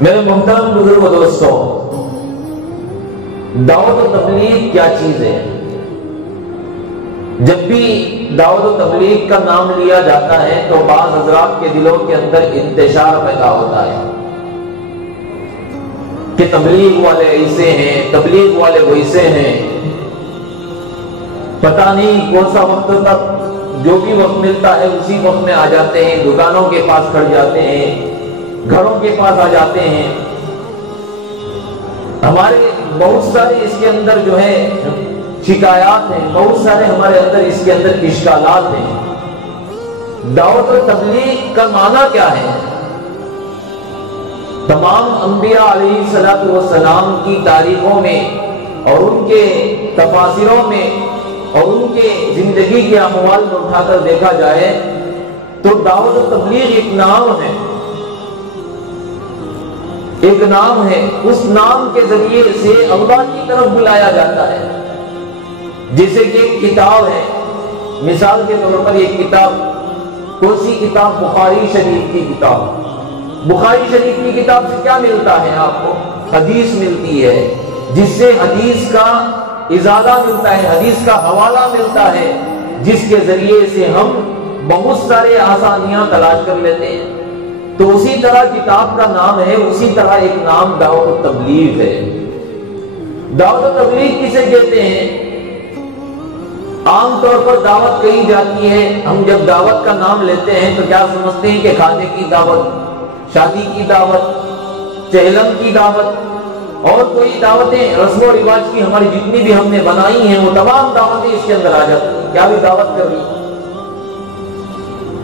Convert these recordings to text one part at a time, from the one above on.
میرے محترم بزرگ و دوستوں، دعوت و تبلیغ کیا چیز ہے؟ جب بھی دعوت و تبلیغ کا نام لیا جاتا ہے تو بعض حضرات کے دلوں کے اندر انتشار پیدا ہوتا ہے کہ تبلیغ والے ایسے ہیں، تبلیغ والے ویسے ہیں، پتہ نہیں کون سا وقت تک جو بھی وقت ملتا ہے اسی وقت میں آ جاتے ہیں، دکانوں کے پاس کھڑ جاتے ہیں، گھروں کے پاس آ جاتے ہیں۔ ہمارے بہت سارے اس کے اندر جو ہے شکایات ہیں، بہت سارے ہمارے اندر اس کے اندر اشکالات ہیں۔ دعوت و تبلیغ کا معنی کیا ہے؟ تمام انبیاء علیہ الصلوۃ والسلام کی تاریخوں میں اور ان کے تفاسیروں میں اور ان کے زندگی کے احوال میں اٹھا کر دیکھا جائے تو دعوت و تبلیغ ایک نام ہے، ایک نام ہے۔ اس نام کے ذریعے سے اللہ کی طرف بلایا جاتا ہے۔ جیسے کہ ایک کتاب ہے، مثال کے طور پر ایک کتاب، کون سی کتاب؟ بخاری شریف کی کتاب۔ بخاری شریف کی کتاب سے کیا ملتا ہے آپ کو؟ حدیث ملتی ہے، جس سے حدیث کا ازالہ ملتا ہے، حدیث کا حوالہ ملتا ہے، جس کے ذریعے سے ہم بہت سارے آسانیاں تلاش کر لیتے ہیں۔ تو اسی طرح کتاب کا نام ہے، اسی طرح ایک نام دعوت و تبلیغ ہے۔ دعوت و تبلیغ کسے کہتے ہیں؟ عام طور پر دعوت کہی جاتی ہے، ہم جب دعوت کا نام لیتے ہیں تو کیا سمجھتے ہیں کہ کھانے کی دعوت، شادی کی دعوت، چہلم کی دعوت اور کوئی دعوتیں رسم و رواج کی ہماری جتنی بھی ہم نے بنائی ہیں وہ تمام دعوتیں اس کے اندر آ جاتی ہیں، کیا بھی دعوت کر رہی۔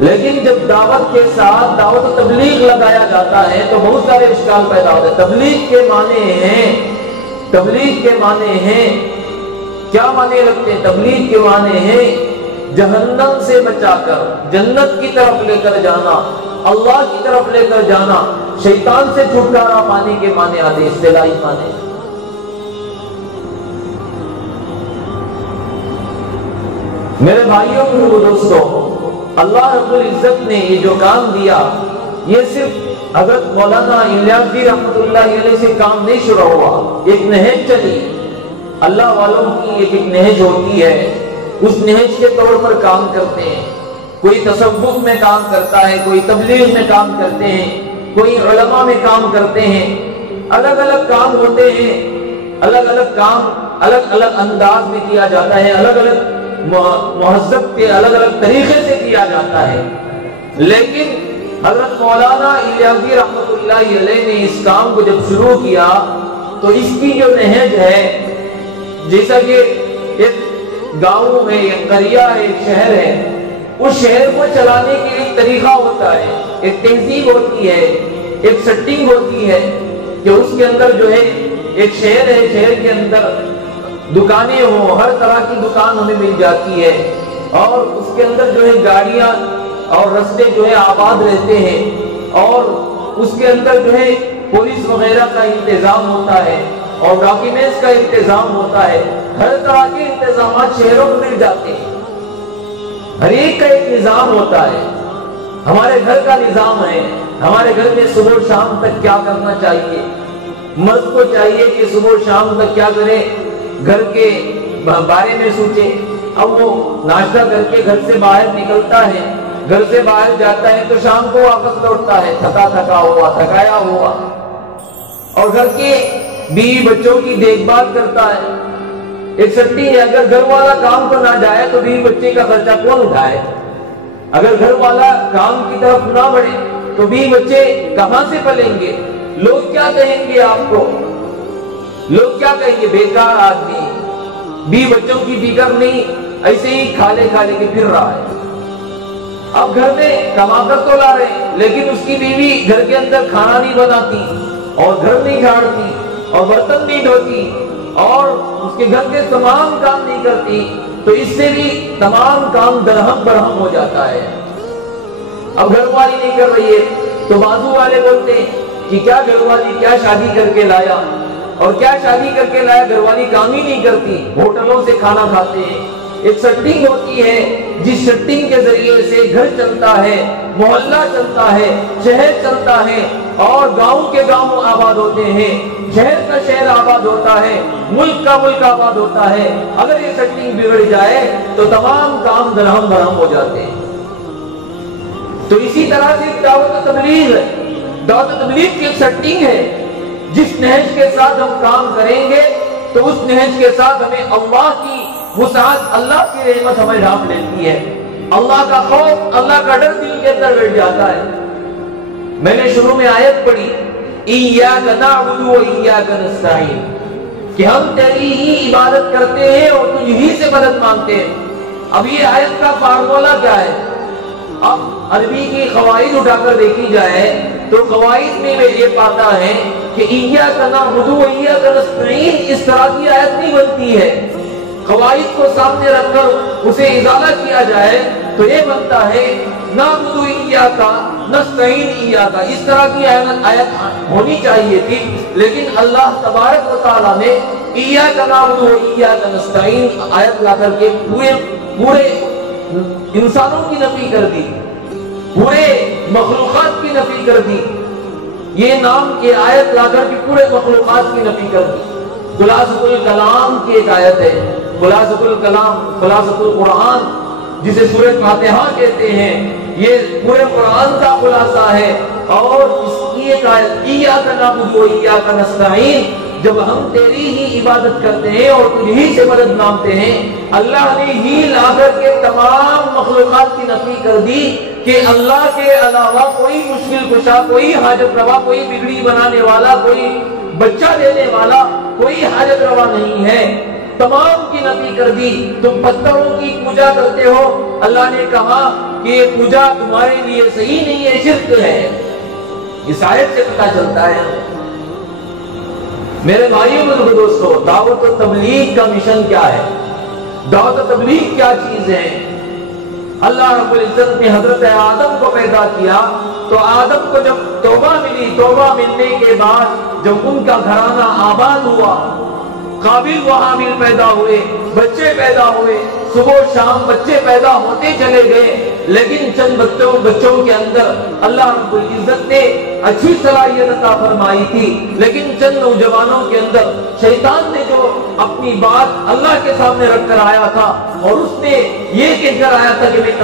لیکن جب دعوت کے ساتھ دعوت و تبلیغ لگایا جاتا ہے تو بہت سارے اشکال پیدا ہوتے ہیں۔ تبلیغ کے معنی ہیں، تبلیغ کے معنی ہیں، کیا معنی رکھتے ہیں؟ تبلیغ کے معنی ہیں جہنم سے بچا کر جنت کی طرف لے کر جانا، اللہ کی طرف لے کر جانا، شیطان سے چھٹکارا پانے کے معنی آتے ہیں، اصطلاحی معنی۔ میرے بھائیوں اور دوستوں، اللہ رب العزت نے یہ جو کام دیا، یہ صرف حضرت مولانا الیاس جی رحمۃ اللہ علیہ سے کام نہیں شروع ہوا، ایک نہج چلی۔ اللہ والوں کی ایک نہج ہوتی ہے، اس نہج کے طور پر کام کرتے ہیں۔ کوئی تصوف میں کام کرتا ہے، کوئی تبلیغ میں کام کرتے ہیں، کوئی علماء میں کام کرتے ہیں، الگ الگ کام ہوتے ہیں، الگ الگ کام الگ الگ انداز میں کیا جاتا ہے، الگ الگ مہذب کے الگ الگ طریقے سے کیا جاتا ہے۔ لیکن حضرت مولانا الیاس جی رحمۃ اللہ علیہ نے اس کام کو جب شروع کیا تو اس کی جو نہج ہے، جیسا کہ ایک گاؤں ہے، ایک قریہ ہے، ایک شہر ہے، اس شہر کو چلانے کے ایک طریقہ ہوتا ہے، ایک تہذیب ہوتی ہے، ایک سیٹنگ ہوتی ہے کہ اس کے اندر جو ہے ایک شہر ہے، شہر کے اندر دکانیں ہوں، ہر طرح کی دکان ہمیں مل جاتی ہے، اور اس کے اندر جو ہے گاڑیاں اور رستے جو ہے آباد رہتے ہیں، اور اس کے اندر جو ہے پولیس وغیرہ کا انتظام ہوتا ہے اور ڈاکیومنٹس کا انتظام ہوتا ہے، ہر طرح کے انتظامات شہروں میں مل جاتے ہیں، ہر ایک کا ایک نظام ہوتا ہے۔ ہمارے گھر کا نظام ہے، ہمارے گھر میں صبح شام تک کیا کرنا چاہیے، مرد کو چاہیے کہ صبح شام تک کیا کرے، گھر کے بارے میں سوچے۔ اب وہ ناشتہ کر کے گھر سے باہر نکلتا ہے، گھر سے باہر جاتا ہے تو شام کو واپس لوٹتا ہے، تھکا ہوا، تھکایا ہوا، اور گھر کے بیوی بچوں کی دیکھ بھال کرتا ہے۔ ایک سٹی ہے، اگر گھر والا کام پر نہ جائے تو بیوی بچے کا خرچہ کون اٹھائے؟ اگر گھر والا کام کی طرف نہ بڑھے تو بیوی بچے کہاں سے پلیں گے؟ لوگ کیا کہیں گے آپ کو؟ لوگ کیا کہیں گے؟ بیکار آدمی، بیوی بچوں کی فکر نہیں، ایسے ہی کھالے کے پھر رہا ہے۔ اب گھر میں کما کر تو لا رہے ہیں، لیکن اس کی بیوی گھر کے اندر کھانا نہیں بناتی اور گھر نہیں جھاڑتی اور برتن نہیں دھوتی اور اس کے گھر کے تمام کام نہیں کرتی، تو اس سے بھی تمام کام درہم برہم ہو جاتا ہے۔ اب گھر والی نہیں کر رہی ہے تو بازو والے بولتے ہیں کہ کیا گھر والی کیا شادی کر کے لایا، اور کیا شادی کر کے لایا، گھر والی کام ہی نہیں کرتی، ہوٹلوں سے کھانا کھاتے ہیں۔ ایک سیٹنگ ہوتی ہے جس سیٹنگ کے ذریعے سے گھر چلتا ہے، محلہ چلتا ہے، شہر چلتا ہے، اور گاؤں کے گاؤں آباد ہوتے ہیں، شہر کا شہر آباد ہوتا ہے، ملک کا ملک آباد ہوتا ہے، اگر یہ سیٹنگ بگڑ جائے تو تمام کام درہم برہم ہو جاتے ہیں۔ تو اسی طرح سے دعوت و تبلیغ ہے، دعوت و تبلیغ کی ایک سیٹنگ ہے، جس نہج کے ساتھ ہم کام کریں گے تو اس نہج کے ساتھ ہمیں اللہ کی وسعت، اللہ کی رحمت ہمیں ڈھانپ لیتی ہے، اللہ کا خوف، اللہ کا ڈر دل کے اندر بیٹھ جاتا ہے۔ میں نے شروع میں آیت پڑھی ایاک نعبد و ایاک نستعین، کہ ہم تیری ہی عبادت کرتے ہیں اور تجھ ہی سے مدد مانگتے ہیں۔ اب یہ آیت کا فارمولہ کیا ہے؟ اب عربی کی قواعد اٹھا کر دیکھی جائے تو قواعد میں یہ پاتا ہے کہ ایاک نعبد و ایاک نستعین اس طرح کی آیت نہیں بنتی ہے۔ قواعد کو سامنے رکھ کر اسے ازالہ کیا جائے تو یہ بنتا ہے نعبد ایاک نستعین ایاک، اس طرح کی آیت ہونی چاہیے تھی، لیکن اللہ تبارک و تعالیٰ نے ایاک نعبد و ایاک نستعین آیت لا کر کے پورے انسانوں کی نفی کر دی، پورے مخلوقات کی نفی کر دی، یہ نام کی آیت لا کر کے پورے مخلوقات کی نفی کر دی۔ خلاصۃ الکلام کی ایک آیت ہے، خلاصۃ الکلام، خلاصۃ القرآن جسے سورۃ فاتحہ کہتے ہیں، یہ پورے قرآن کا خلاصہ ہے، اور اس کی ایک آیت ایاک نعبد و ایاک نستعین، جب ہم تیری ہی عبادت کرتے ہیں اور تجھ ہی سے مدد مانگتے ہیں، اللہ نے ہی لا کر کے تمام مخلوقات کی نفی کر دی کہ اللہ کے علاوہ کوئی مشکل کشا، کوئی حاجت روا، کوئی بگڑی بنانے والا، کوئی بچہ دینے والا، کوئی حاجت روا نہیں ہے، تمام کی نفی کر دی۔ تم پتھروں کی پوجا کرتے ہو، اللہ نے کہا کہ یہ پوجا تمہارے لیے صحیح نہیں ہے، شرک ہے۔ اس آیت سے پتہ چلتا ہے میرے بھائیوں اور دوستو، دعوت و تبلیغ کا مشن کیا ہے، دعوت و تبلیغ کیا چیز ہے۔ اللہ رب العزت نے حضرت آدم کو پیدا کیا تو آدم کو جب توبہ ملی، توبہ ملنے کے بعد جب ان کا گھرانہ آباد ہوا، قابل و حابیل پیدا ہوئے، بچے پیدا ہوئے، صبح و شام بچے پیدا ہوتے چلے گئے، لیکن چند بچوں کے اندر اللہ رب العزت نے اچھی صلاحیت عطا فرمائی تھی، لیکن چند نوجوانوں کے اندر شیطان نے جو اپنی بات اللہ کے سامنے رکھ کر آیا تھا، اور اس نے یہ کہہ کر آیا تھا کہ میں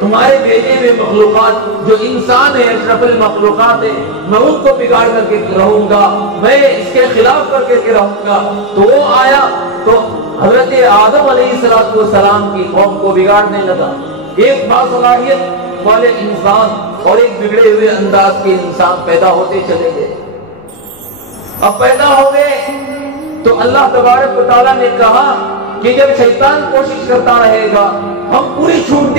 تمہارے بھیجے ہوئے مخلوقات جو انسان ہے، اشرف المخلوقات ہے، میں ان کو بگاڑ کر کے رہوں گا، میں اس کے خلاف کر کے رہوں گا۔ تو وہ آیا تو حضرت آدم علیہ السلام کی قوم کو بگاڑنے لگا، ایک باصلاحیت والے انسان اور ایک بگڑے ہوئے انداز کے انسان پیدا ہوتے چلے گئے۔ اب پیدا ہو گئے تو اللہ تبارک و تعالیٰ نے کہا کہ جب شیطان کوشش کرتا رہے گا، ہم پوری چھوٹ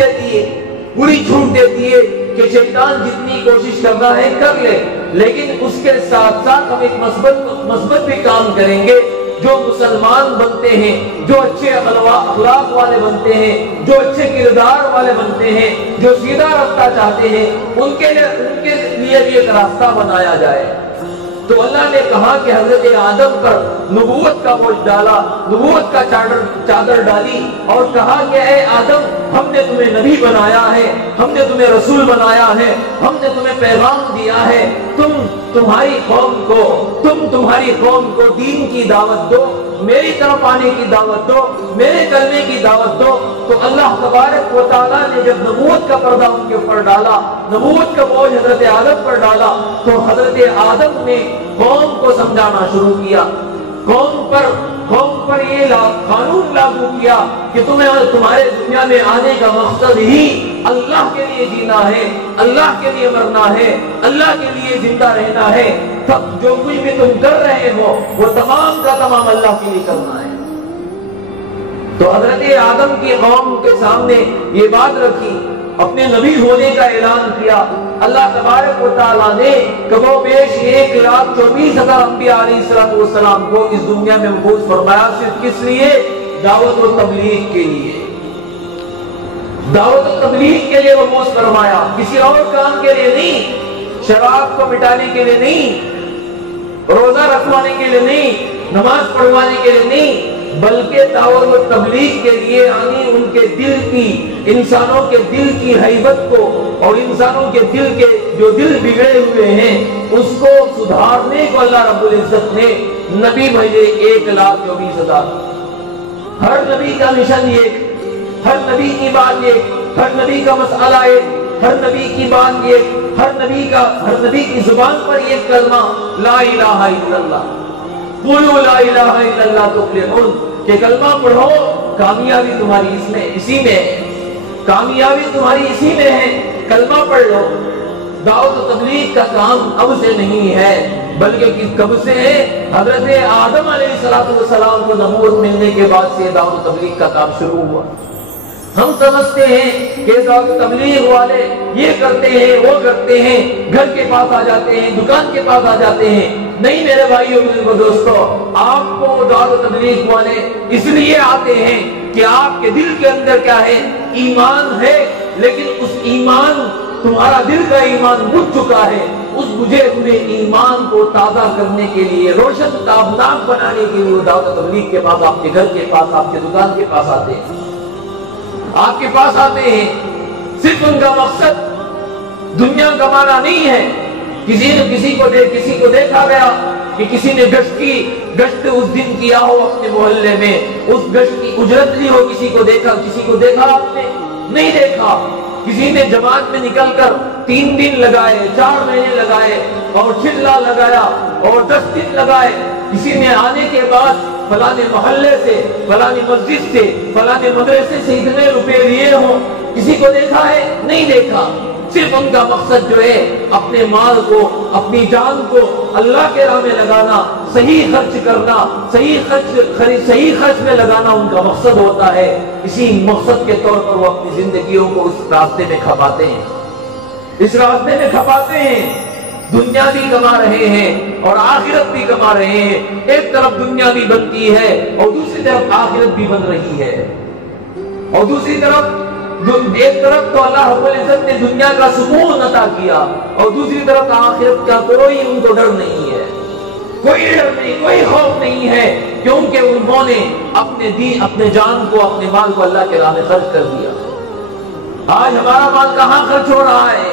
دیتی ہے کہ شیطان جتنی کوشش کرنا ہے کر لے، لیکن اس کے ساتھ ساتھ ہم ایک مثبت بھی کام کریں گے۔ جو مسلمان بنتے ہیں، جو اچھے اخلاق والے بنتے ہیں، جو اچھے کردار والے بنتے ہیں، جو سیدھا راستہ چاہتے ہیں، ان کے لیے بھی ایک راستہ بنایا جائے۔ تو اللہ نے کہا کہ حضرت آدم پر نبوت کا بوجھ ڈالا، نبوت کا چادر ڈالی، اور کہا کہ اے آدم، ہم نے تمہیں نبی بنایا ہے، ہم نے تمہیں رسول بنایا ہے، ہم نے تمہیں پیغام دیا ہے، تمہاری قوم کو دین کی دعوت دو، میری طرف آنے کی دعوت دو، میرے کرنے کی دعوت دو۔ تو اللہ تبارک و تعالیٰ نے جب نبوت کا پردہ ان کے اوپر ڈالا، نبوت کا بوجھ حضرت آدم پر ڈالا، تو حضرت آدم نے قوم کو سمجھانا شروع کیا، قوم پر یہ قانون لاگو کیا کہ تمہارے دنیا میں آنے کا مقصد ہی اللہ کے لیے جینا ہے، اللہ کے لیے مرنا ہے، اللہ کے لیے زندہ رہنا ہے، تب جو کچھ بھی تم کر رہے ہو وہ تمام کا تمام اللہ کے لیے کرنا ہے۔ تو حضرت آدم کی قوم کے سامنے یہ بات رکھی، اپنے نبی ہونے کا اعلان کیا۔ اللہ تبارک و تعالیٰ نے کمو بیش 1,24,000 انبیاء علیہ السلام کو اس دنیا میں مبعوث فرمایا، صرف کس لیے؟ دعوت و تبلیغ کے لیے، دعوت و تبلیغ کے لیے مبعوث فرمایا، کسی اور کام کے لیے نہیں، شراب کو مٹانے کے لیے نہیں، روزہ رکھوانے کے لیے نہیں، نماز پڑھوانے کے لیے نہیں، بلکہ دعوت و تبلیغ کے لیے یعنی ان کے دل کی، انسانوں کے دل کی حیبت کو اور انسانوں کے دل کے جو دل بگڑے ہوئے ہیں اس کو سدھارنے کو اللہ رب العزت نے نبی بھیجے 1,24,000۔ ہر نبی کا مشن ایک، ہر نبی کی بات ایک، ہر نبی کا مسئلہ ایک، ہر نبی کی بات ایک، ہر نبی کی زبان پر ایک کلمہ لا الہ الا اللہ، قولوا لا الہ الا اللہ تفلحون، کہ کلمہ پڑھو کامیابی تمہاری اسی میں ہے، کامیابی تمہاری اسی میں ہے، کلمہ پڑھ لو۔ دعوت و تبلیغ کا کام اب سے نہیں ہے بلکہ کب سے ہے؟ حضرت آدم علیہ السلام کو نبوت ملنے کے بعد سے دعوت و تبلیغ کا کام شروع ہوا۔ ہم سمجھتے ہیں کہ دعوت و تبلیغ والے یہ کرتے ہیں وہ کرتے ہیں، گھر کے پاس آ جاتے ہیں، دکان کے پاس آ جاتے ہیں۔ نہیں میرے بھائیوں میرے دوستو، آپ کو دعوت و تبلیغ والے اس لیے آتے ہیں کہ آپ کے دل کے اندر کیا ہے؟ ایمان ہے، لیکن اس ایمان، تمہارا دل کا ایمان بجھ چکا ہے، اس بجھے ہوئے ایمان کو تازہ کرنے کے لیے، روشن تابناک بنانے کے لیے وہ دعوت و تبلیغ کے پاس، آپ کے گھر کے پاس، آپ کے دکان کے پاس آتے ہیں، آپ کے پاس آتے ہیں۔ صرف ان کا مقصد دنیا کمانا نہیں ہے۔ کسی کو دیکھا گیا کہ کسی نے گشت اس دن کیا ہو اپنے محلے میں، اس گشت کی اجرت لی ہو، کسی کو دیکھا آپ نے؟ نہیں دیکھا۔ کسی نے جماعت میں نکل کر 3 دن لگائے، 4 مہینے لگائے اور چلا لگایا اور 10 دن لگائے۔ کسی نے آنے کے بعد فلانے محلے سے، فلانی مسجد سے، فلانے مدرسے سے اتنے روپے لیے ہوں، کسی کو دیکھا ہے؟ نہیں دیکھا۔ صرف ان کا مقصد جو ہے اپنے مال کو، اپنی جان کو اللہ کے راہ میں لگانا، صحیح خرچ کرنا، صحیح خرچ میں لگانا ان کا مقصد ہوتا ہے۔ اسی مقصد کے طور پر وہ اپنی زندگیوں کو اس راستے میں کھپاتے ہیں، اس راستے میں کھپاتے ہیں۔ دنیا بھی کما رہے ہیں اور آخرت بھی کما رہے ہیں۔ ایک طرف دنیا بھی بنتی ہے اور دوسری طرف آخرت بھی بن رہی ہے، اور دوسری طرف ایک طرف تو اللہ رب العزت نے دنیا کا سکون عطا کیا اور دوسری طرف آخرت کا کوئی ان کو ڈر نہیں ہے، کوئی ڈر نہیں، کوئی خوف نہیں ہے، کیونکہ انہوں نے اپنے دین، اپنے جان کو، اپنے مال کو اللہ کے راہ میں خرچ کر دیا۔ آج ہمارا مال کہاں خرچ ہو رہا ہے؟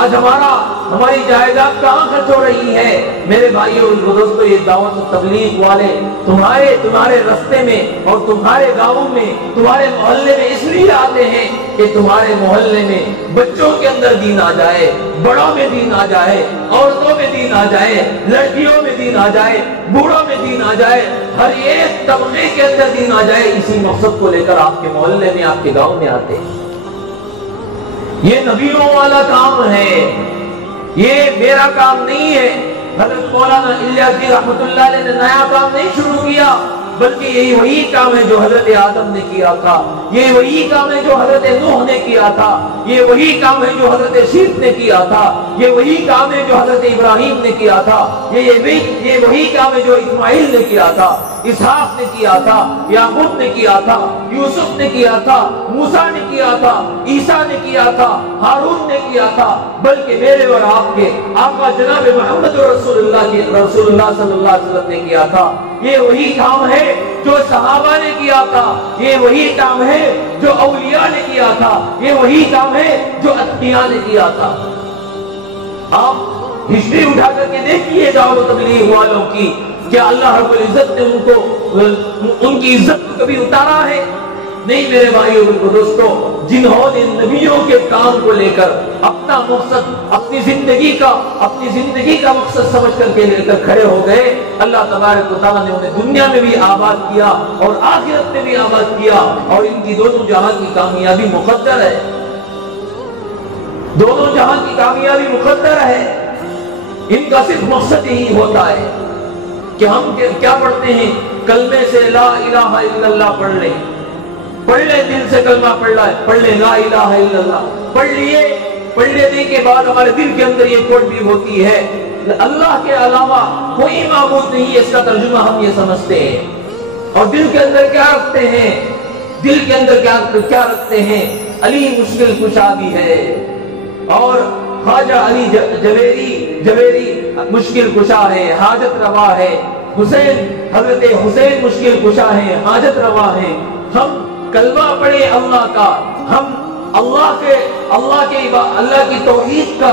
آج ہماری جائیداد کہاں خرچ ہو رہی ہے؟ میرے بھائیوں دوستو، یہ دعوت و تبلیغ والے تمہارے رستے میں اور تمہارے گاؤں میں، تمہارے محلے میں اس لیے آتے ہیں کہ تمہارے محلے میں بچوں کے اندر دین آ جائے، بڑوں میں دین آ جائے، عورتوں میں دین آ جائے، لڑکیوں میں دین آ جائے، بوڑھوں میں دین آ جائے، ہر ایک طبقے کے اندر دین آ جائے۔ اسی مقصد کو لے کر آپ کے محلے میں، آپ کے گاؤں میں آتے ہیں۔ یہ نبیوں والا کام ہے، یہ میرا کام نہیں ہے۔ حضرت مولانا الیاسی رحمۃ اللہ علیہ نے نیا کام نہیں شروع کیا، بلکہ یہی وہی کام ہے جو حضرت آدم نے کیا تھا، یہ وہی کام ہے جو حضرت نوح نے کیا تھا، یہ وہی کام ہے جو حضرت شیت نے کیا تھا، یہ وہی کام ہے جو حضرت ابراہیم نے کیا تھا، یہ وہی کام ہے جو اسماعیل نے کیا تھا، اسحاق نے کیا تھا، یعقوب نے کیا تھا، یوسف نے کیا تھا، موسیٰ نے کیا تھا، عیسیٰ نے کیا تھا، ہارون نے کیا تھا، بلکہ میرے اور آپ کے آقا جناب محمد رسول اللہ صلی اللہ علیہ وسلم نے کیا تھا۔ یہ وہی کام ہے جو صحابہ نے کیا تھا، یہ وہی کام ہے جو اولیاء نے کیا تھا، یہ وہی کام ہے جو اتقیاء نے کیا تھا۔ آپ ہسٹری اٹھا کر کے دیکھیے دعوت و تبلیغ والوں کی، کیا اللہ رب العزت نے ان کی عزت کو کبھی اتارا ہے؟ نہیں میرے بھائیوں اور دوستو، جنہوں نے نبیوں کے کام کو لے کر اپنا مقصد، اپنی زندگی کا مقصد سمجھ کر کے لے کر کھڑے ہو گئے، اللہ تبارک و تعالیٰ نے انہیں دنیا میں بھی آباد کیا اور آخرت میں بھی آباد کیا، اور ان کی دونوں جہاں کی کامیابی مقدر ہے، دونوں جہاں کی کامیابی مقدر ہے۔ ان کا صرف مقصد یہی ہوتا ہے کہ ہم کیا پڑھتے ہیں؟ کلمے سے لا الہ الا اللہ پڑھ لیں دل سے کلمہ پڑھ لیں لا الہ الا اللہ، پڑھ لینے کے بعد ہمارے دل کے اندر یہ کوٹ بھی ہوتی ہے اللہ کے علاوہ کوئی معبود نہیں ہے، اس کا ترجمہ ہم یہ سمجھتے ہیں، اور دل کے اندر کیا رکھتے ہیں؟ دل کے اندر کیا رکھتے ہیں؟ علی مشکل کشا بھی ہے، اور خواجہ علی جویری مشکل کشا ہے، حاجت روا ہے، حسین حضرت حسین مشکل کشا ہے، حاجت روا ہے، ہم کلمہ پڑھے اللہ کا، ہم اللہ کی توحید کا،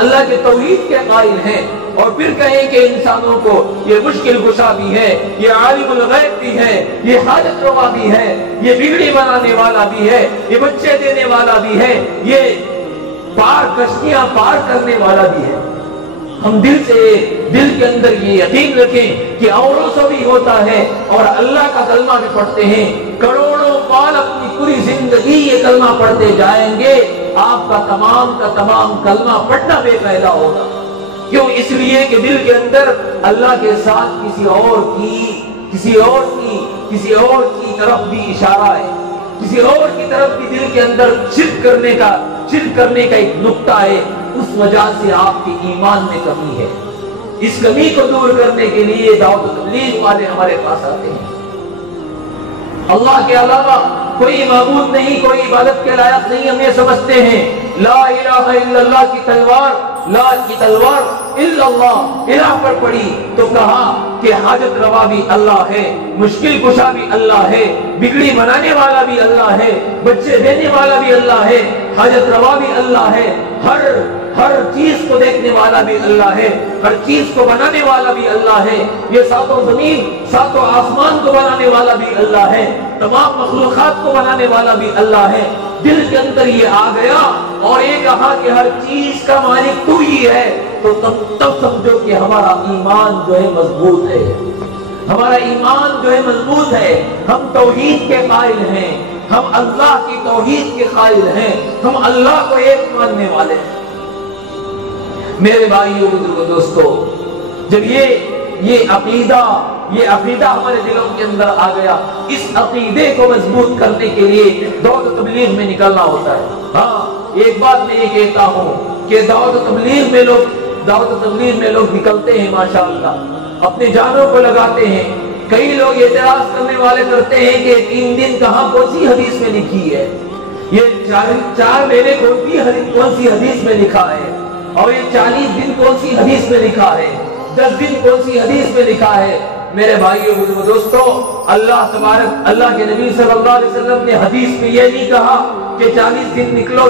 اللہ کے توحید کے قائل ہیں، اور پھر کہیں کہ انسانوں کو یہ مشکل کشا بھی ہے، یہ عالم الغیب بھی ہے، یہ حاجت روا بھی ہے، یہ بگڑی بنانے والا بھی ہے، یہ بچے دینے والا بھی ہے، یہ کشتیاں پار کرنے والا بھی ہے۔ ہم دل کے اندر یہ یقین رکھیں کہ اوروں سے بھی ہوتا ہے، اور اللہ کا کلمہ بھی پڑھتے ہیں، کروڑوں سال اپنی پوری زندگی یہ کلمہ پڑھتے جائیں گے، آپ کا تمام کلمہ پڑھنا بے فائدہ ہوگا۔ کیوں؟ اس لیے کہ دل کے اندر اللہ کے ساتھ کسی اور کی طرف بھی اشارہ ہے، کسی اور کی طرف بھی دل کے اندر شرک کرنے کا ایک نقطہ ہے، اس وجہ سے آپ کے ایمان میں کمی ہے۔ اس کمی کو دور کرنے کے لیے دعوت و تبلیغ والے ہمارے پاس آتے ہیں۔ اللہ کے علاوہ کوئی معبود نہیں، کوئی عبادت کے لائق نہیں، ہم یہ سمجھتے ہیں۔ لا الہ الا اللہ کی تلوار الا اللہ الہ پر پڑی تو کہا کہ حاجت روا بھی اللہ ہے، مشکل کشا بھی اللہ ہے، بگڑی بنانے والا بھی اللہ ہے، بچے دینے والا بھی اللہ ہے، حاجت روا بھی اللہ ہے، ہر چیز کو دیکھنے والا بھی اللہ ہے، ہر چیز کو بنانے والا بھی اللہ ہے، یہ ساتوں زمین ساتوں آسمان کو بنانے والا بھی اللہ ہے، تمام مخلوقات کو بنانے والا بھی اللہ ہے۔ دل کے اندر یہ آ گیا اور یہ کہا کہ ہر چیز کا مالک تو ہی ہے، تو تب سمجھو کہ ہمارا ایمان جو ہے مضبوط ہے، ہمارا ایمان جو ہے مضبوط ہے، ہم توحید کے قائل ہیں، ہم اللہ کی توحید کے قائل ہیں، ہم اللہ کو ایک ماننے والے ہیں۔ میرے بھائیوں بزرگوں دوستو، جب یہ عقیدہ ہمارے دلوں کے اندر آ گیا، اس عقیدے کو مضبوط کرنے کے لیے دعوت و تبلیغ میں نکلنا ہوتا ہے۔ ہاں، ایک بات میں یہ کہتا ہوں کہ دعوت و تبلیغ میں لوگ نکلتے ہیں، ماشاءاللہ اپنی جانوں کو لگاتے ہیں۔ کئی لوگ اعتراض کرنے والے کرتے ہیں کہ 3 دن کہاں کون سی حدیث میں لکھی ہے، یہ 4 مہینے کون سی حدیث میں لکھا ہے، اور یہ 40 دن کون سی حدیث میں لکھا ہے، 10 دن کون سی حدیث میں لکھا ہے۔ میرے بھائیوں اور دوستو، اللہ کے نبی صلی اللہ علیہ وسلم نے حدیث میں یہ نہیں کہا کہ 40 دن نکلو،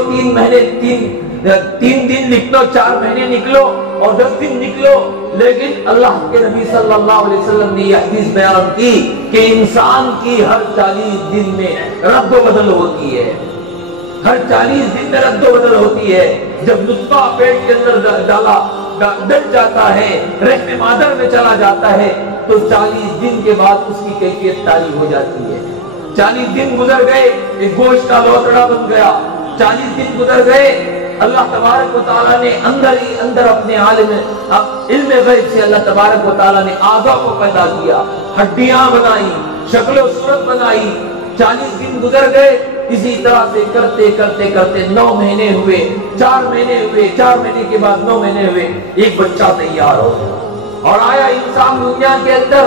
3 دن نکلو، 4 مہینے نکلو اور 10 دن نکلو، لیکن اللہ کے نبی صلی اللہ علیہ وسلم نے یہ حدیث بیان کی کہ انسان کی ہر 40 دن میں رد و بدل ہوتی ہے، ہر 40 دن میں رد و بدل ہوتی ہے۔ جب نطفہ پیٹ کے اندر ڈل جاتا ہے، رحم مادر میں چلا جاتا ہے، تو 40 دن کے بعد اس کی کیفیت تاری ہو جاتی ہے۔ 40 دن گزر گئے، ایک گوشت کا لوتڑا بن گیا۔ 40 دن گزر گئے، اللہ تبارک و تعالیٰ نے اندر اپنے علم غیب سے اللہ تبارک و تعالیٰ نے اعضاء کو پیدا کیا، ہڈیاں بنائی، شکل و صورت بنائی۔ 40 دن گزر گئے، اسی طرح سے کرتے 9 مہینے ہوئے، 4 مہینے ہوئے، 4 مہینے کے بعد 9 مہینے ہوئے، ایک بچہ تیار ہو گیا اور آیا انسان دنیا کے اندر۔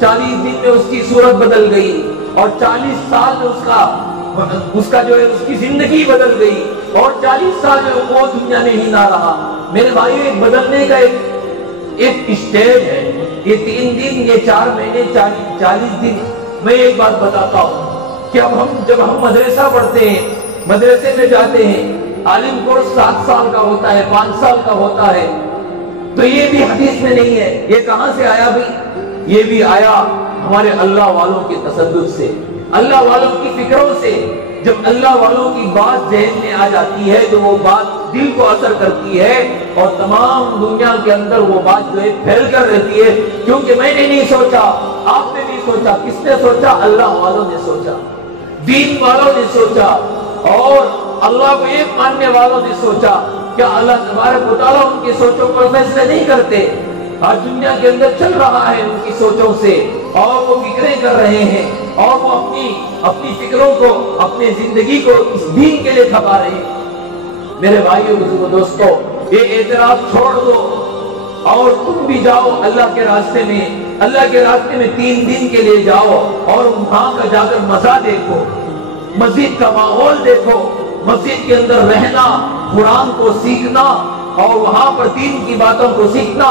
40 دن میں اس کی صورت بدل گئی، اور 40 سال میں اس کی زندگی بدل گئی، اور 40 سال میں وہ دنیا میں ہی نہ رہا۔ میرے بھائیو، ایک بدلنے کا ایک اسٹیج ہے، یہ 3 دن، یہ 4 مہینے، 40 دن۔ میں ایک بات بتاتا ہوں کہ جب ہم مدرسہ پڑھتے ہیں، مدرسے میں جاتے ہیں، عالم کورس 7 سال کا ہوتا ہے، 5 سال کا ہوتا ہے، تو یہ بھی حدیث میں نہیں ہے۔ یہ کہاں سے آیا بھی؟ یہ بھی آیا ہمارے اللہ والوں کے تسدد سے، اللہ والوں کی فکروں سے۔ جب اللہ والوں کی بات ذہن میں آ جاتی ہے تو وہ بات دل کو اثر کرتی ہے، اور تمام دنیا کے اندر وہ بات جو ہے پھیل کر رہتی ہے، کیونکہ میں نے نہیں سوچا، آپ نے نہیں سوچا، کس نے سوچا؟ اللہ والوں نے سوچا، دین والوں نے سوچا، اور اللہ کو ایک ماننے والوں نے سوچا۔ کیا اللہ تبارک و تعالیٰ ان کی سوچوں پر فیصلے نہیں کرتے؟ آج دنیا کے اندر چل رہا ہے ان کی سوچوں سے، اور وہ فکریں کر رہے ہیں، اور وہ اپنی فکروں کو، اپنی زندگی کو اس دین کے لیے کھپا رہے ہیں۔ میرے بھائیوں بزرگوں دوستو، یہ اعتراض چھوڑ دو اور تم بھی جاؤ اللہ کے راستے میں۔ اللہ کے راستے میں 3 دن کے لیے جاؤ، اور وہاں کا جا کر مزہ دیکھو، مسجد کا ماحول دیکھو، مسجد کے اندر رہنا، قرآن کو سیکھنا، اور وہاں پر دین کی باتوں کو سیکھنا،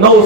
9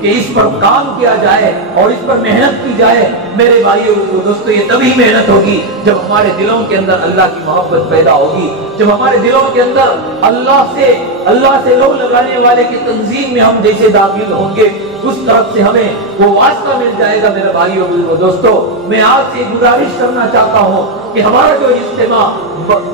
کہ اس پر کام کیا جائے اور اس پر محنت کی جائے۔ میرے بھائیوں دوستو، یہ تبھی محنت ہوگی جب ہمارے دلوں کے اندر اللہ کی محبت پیدا ہوگی، جب ہمارے دلوں کے اندر اللہ سے لو لگانے والے کی تنظیم میں ہم جیسے داخل ہوں گے، اس طرف سے ہمیں وہ واسطہ مل جائے گا۔ میرے بھائیوں دوستو، میں آپ سے گزارش کرنا چاہتا ہوں کہ ہمارا جو اجتماع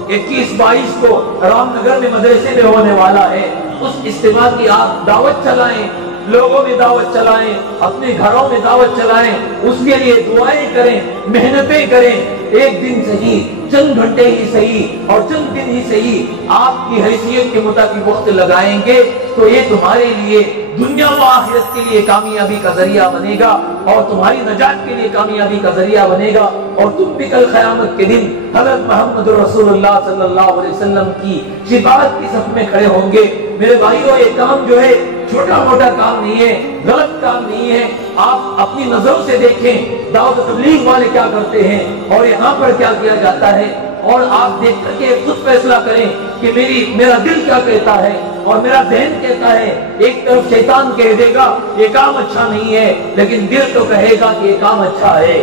21-22 کو رام نگر میں مدرسے میں ہونے والا ہے، اس اجتماع کی آپ دعوت چلائیں، لوگوں میں دعوت چلائیں، اپنے گھروں میں دعوت چلائیں، اس کے لیے دعائیں کریں، محنتیں کریں۔ ایک دن صحیح، چند گھنٹے ہی صحیح اور چند دن ہی صحیح آپ کی حیثیت کے مطابق وقت لگائیں گے تو یہ تمہارے لیے دنیا و آخرت کے لیے کامیابی کا ذریعہ بنے گا اور تمہاری نجات کے لیے کامیابی کا ذریعہ بنے گا، اور تم بھی کل قیامت کے دن حضرت محمد رسول اللہ صلی اللہ علیہ وسلم کی شفاعت کی صف میں کھڑے ہوں گے۔ میرے بھائیوں، یہ کام جو ہے چھوٹا موٹا کام نہیں ہے، غلط کام نہیں ہے۔ آپ اپنی نظروں سے دیکھیں دعوت تبلیغ والے کیا کرتے ہیں اور یہاں پر کیا کیا جاتا ہے، اور آپ دیکھ کر کے خود فیصلہ کریں کہ میرا دل کیا کہتا ہے اور میرا ذہن کہتا ہے۔ ایک طرف شیطان کہہ دے گا یہ کام اچھا نہیں ہے، لیکن دل تو کہے گا کہ یہ کام اچھا ہے،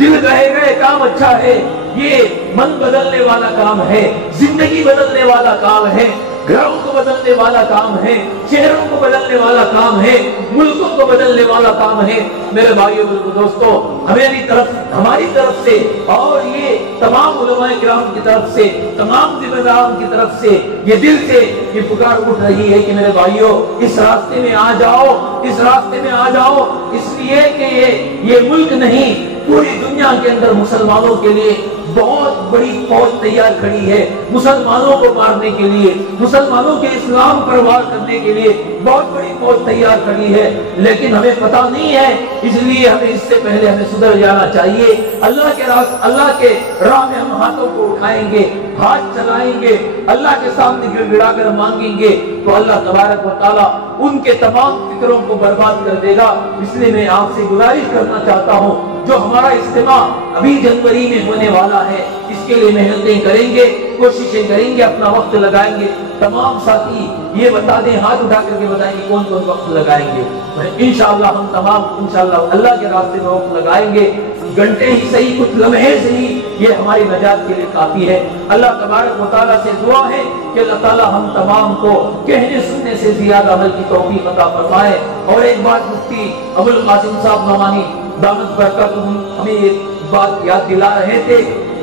دل کہے گا یہ کام اچھا ہے۔ یہ من بدلنے والا کام ہے، زندگی بدلنے والا کام ہے، گھروں کو بدلنے والا کام ہے، شہروں کو بدلنے والا کام ہے، ملکوں کو بدلنے والا کام ہے۔ میرے بھائیوں دوستو، ہماری طرف سے اور یہ تمام علماء کرام کی طرف سے، تمام ذمہ داران کی طرف سے یہ دل سے یہ پکار اٹھ رہی ہے کہ میرے بھائیوں اس راستے میں آ جاؤ، اس راستے میں آ جاؤ، اس لیے کہ یہ ملک نہیں، پوری دنیا کے اندر مسلمانوں کے لیے بہت بڑی فوج تیار کھڑی ہے، مسلمانوں کو مارنے کے لیے، مسلمانوں کے اسلام پر وار کرنے کے لیے بہت بڑی فوج تیار کھڑی ہے، لیکن ہمیں پتہ نہیں ہے، اس لیے ہمیں اس سے پہلے ہمیں سدھر جانا چاہیے۔ اللہ کے راہ میں ہم ہاتھوں کو اٹھائیں گے، ہاتھ چلائیں گے، اللہ کے سامنے گڑ گڑا کر مانگیں گے تو اللہ تبارک و تعالیٰ ان کے تمام فکروں کو برباد کر دے گا۔ اس لیے میں آپ سے گزارش کرنا چاہتا ہوں، جو ہمارا اجتماع ابھی جنوری میں ہونے والا ہے، اس کے لیے محنتیں کریں گے، کوششیں کریں گے، اپنا وقت لگائیں گے۔ تمام ساتھی یہ بتا دیں، ہاتھ اٹھا کر کے بتائیں گے کون کون وقت لگائیں گے۔ انشاءاللہ ہم تمام انشاءاللہ اللہ کے راستے میں وقت لگائیں گے، گھنٹے ہی صحیح، کچھ لمحے صحیح، یہ ہماری نجات کے لیے کافی ہے۔ اللہ تبارک و تعالیٰ سے دعا ہے کہ اللہ تعالیٰ ہم تمام کو کہنے سننے سے زیادہ عمل کی توفیق عطا فرمائے۔ اور ایک بات مفتی ابو القاسم صاحب نعمانی دامت برکاتہم ہمیں یہ بات یاد دلا رہے تھے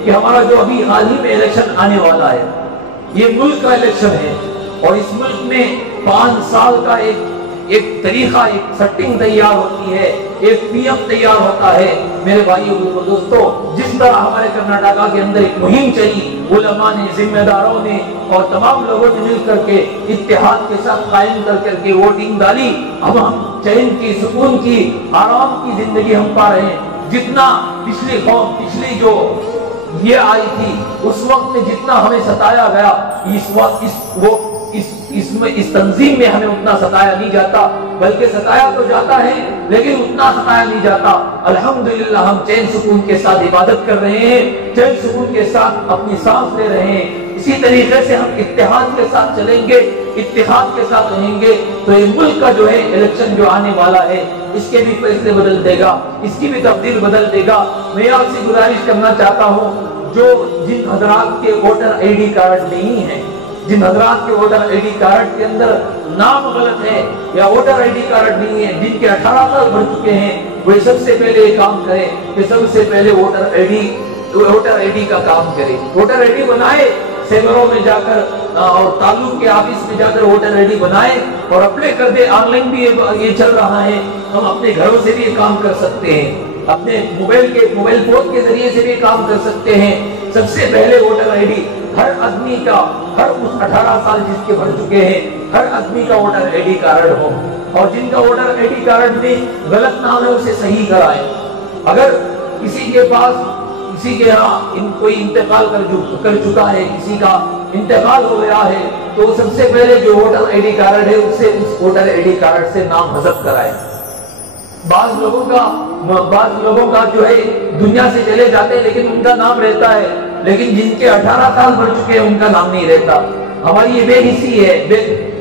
کہ ہمارا جو ابھی حال ہی میں الیکشن آنے والا ہے، یہ ملک کا الیکشن ہے، اور اس ملک میں 5 سال کا ایک طریقہ، ایک سیٹنگ تیار ہوتی ہے، ایک پی ایم تیار ہوتا ہے۔ میرے بھائیوں و دوستو، جس طرح ہمارے کرناٹکا کے اندر ایک مہم چلی، علماء نے، ذمہ داروں نے اور تمام لوگوں نے مل کر کے اتحاد کے ساتھ قائم کر کے ووٹنگ ڈالی، اب ہم چین کی، سکون کی، آرام کی زندگی ہم پا رہے ہیں۔ جتنا پچھلی جو یہ آئی تھی اس وقت میں جتنا ہمیں ستایا گیا، اس تنظیم میں ہمیں اتنا ستایا نہیں جاتا، بلکہ ستایا تو جاتا ہے لیکن اتنا ستایا نہیں جاتا۔ الحمدللہ ہم چین سکون کے ساتھ عبادت کر رہے ہیں، چین سکون کے ساتھ اپنی سانس لے رہے ہیں۔ اسی طریقے سے ہم اتحاد کے ساتھ چلیں گے، اتحاد کے ساتھ رہیں گے تو یہ ملک کا جو ہے الیکشن جو آنے والا ہے، اس کے بھی فیصلے بدل دے گا، اس کی بھی تبدیل بدل دے گا۔ میں آپ سے گزارش کرنا چاہتا ہوں، جن حضرات کے ووٹر آئی ڈی کارڈ نہیں ہے، جن حضرات کے ووٹر آئی ڈی کارڈ کے اندر نام غلط ہے یا ووٹر آئی ڈی کارڈ نہیں ہے، جن کے 18 سال بڑھ چکے ہیں، وہ سب سے پہلے یہ کام کریں کہ سب سے پہلے ووٹر آئی ڈی کا کام کریں، ووٹر آئی ڈی بنائے، سیگروں میں جا کر اور تعلق کے آفس میں جا کر ووٹر آئی ڈی بنائے اور اپلائی کر دے۔ آن لائن بھی یہ چل رہا ہے، ہم اپنے گھروں سے بھی یہ کام کر سکتے ہیں، اپنے موبائل فون کے ذریعے سے بھی کام کر سکتے ہیں۔ سب سے پہلے ووٹر آئی ڈی ہر آدمی کا، ہر اس 18 سال جس کے بڑھ چکے ہیں، ہر آدمی کا ووٹر آئی ڈی کارڈ ہو، اور جن کا ووٹر آئی ڈی کارڈ میں غلط نام ہے اسے صحیح کرائیں۔ اگر کسی کے پاس، کسی کے یہاں کوئی انتقال کر چکا ہے، کسی کا انتقال ہو گیا ہے، تو سب سے پہلے جو ووٹر آئی ڈی کارڈ ہے اس سے اس ووٹر آئی ڈی کارڈ سے نام حذف کرائے۔ بعض لوگوں کا جو ہے دنیا سے چلے جاتے ہیں لیکن ان کا نام رہتا ہے، لیکن جن کے 18 سال بڑھ چکے ہیں ان کا نام نہیں رہتا۔ ہماری یہ بے حسی ہے،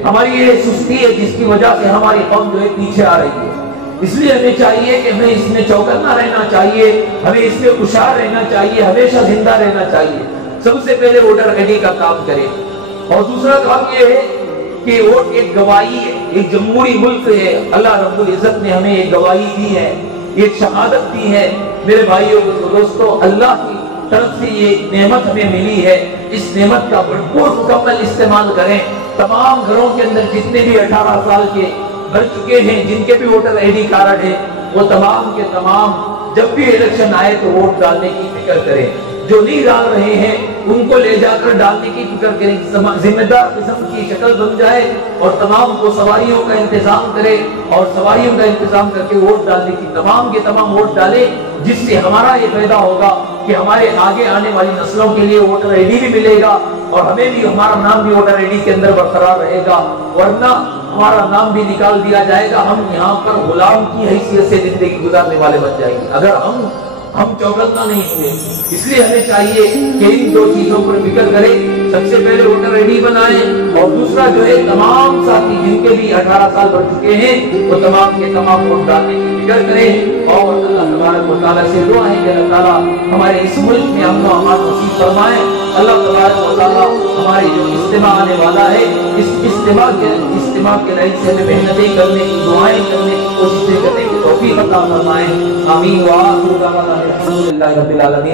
ہماری یہ سستی ہے، جس کی وجہ سے ہماری قوم جو ہے پیچھے آ رہی ہے۔ اس لیے ہمیں چاہیے کہ ہمیں اس میں چوکنا رہنا چاہیے، ہمیں اس میں ہوشیار رہنا چاہیے، ہمیشہ زندہ رہنا چاہیے۔ سب سے پہلے ووٹر آئی ڈی کا کام کریں، اور دوسرا کام یہ ہے کہ ووٹ ایک گواہی ہے، ایک جمہوری ملک ہے، اللہ رب العزت نے ہمیں ایک گواہی دی ہے، ایک شہادت دی ہے۔ میرے بھائیوں دوستو، اللہ کی طرف سے یہ نعمت ہمیں ملی ہے، اس نعمت کا بھرپور مکمل استعمال کریں۔ تمام گھروں کے اندر جتنے بھی 18 سال کے بھر چکے ہیں، جن کے بھی ووٹر آئی ڈی کارڈ ہے، وہ تمام کے تمام جب بھی الیکشن آئے تو ووٹ ڈالنے کی فکر کریں۔ جو نہیں ڈال رہے ہیں ان کو لے جا کر ڈالنے کی فکر کریں، ذمہ دار قسم کی شکل بن جائے اور تمام کو سواریوں کا انتظام کرے، اور سواریوں کا انتظام کر کے ووٹ ڈالنے کی تمام کے تمام ووٹ ڈالے، جس سے ہمارا یہ فائدہ ہوگا کہ ہمارے آگے آنے والی نسلوں کے لیے ووٹر آئی ڈی بھی ملے گا، اور ہمیں بھی ہمارا نام بھی ووٹر آئی ڈی کے اندر برقرار رہے گا، ورنہ ہمارا نام بھی نکال دیا جائے گا، ہم یہاں پر غلام کی حیثیت سے زندگی گزارنے والے بن جائیں گے اگر ہم چوکنا نہیں ہوئے۔ اس لیے ہمیں چاہیے کہ ان دو چیزوں پر فکر کریں، سب سے پہلے ووٹر آئی ڈی بنائیں، اور دوسرا جو ہے تمام ساتھی جن کے بھی 18 سال بڑھ چکے ہیں وہ تمام کے تمام ووٹ ڈالنے کی فکر کریں، اور اللہ تبارک و تعالیٰ سے دعا ہے کہ اللہ تعالیٰ ہمارے اس ملک میں امن و امان نصیب فرمائے۔ اللہ تبارک و تعالیٰ ہماری جو اجتماع آنے والا ہے، اس اجتماع کے لائن سے ہمیں محنتیں کرنے کی، دعائیں کرنے کی، کوششیں کرنے کی توفیق عطا فرمائے۔ آمین۔ وآخر دعوانا الحمد للہ رب العالمین۔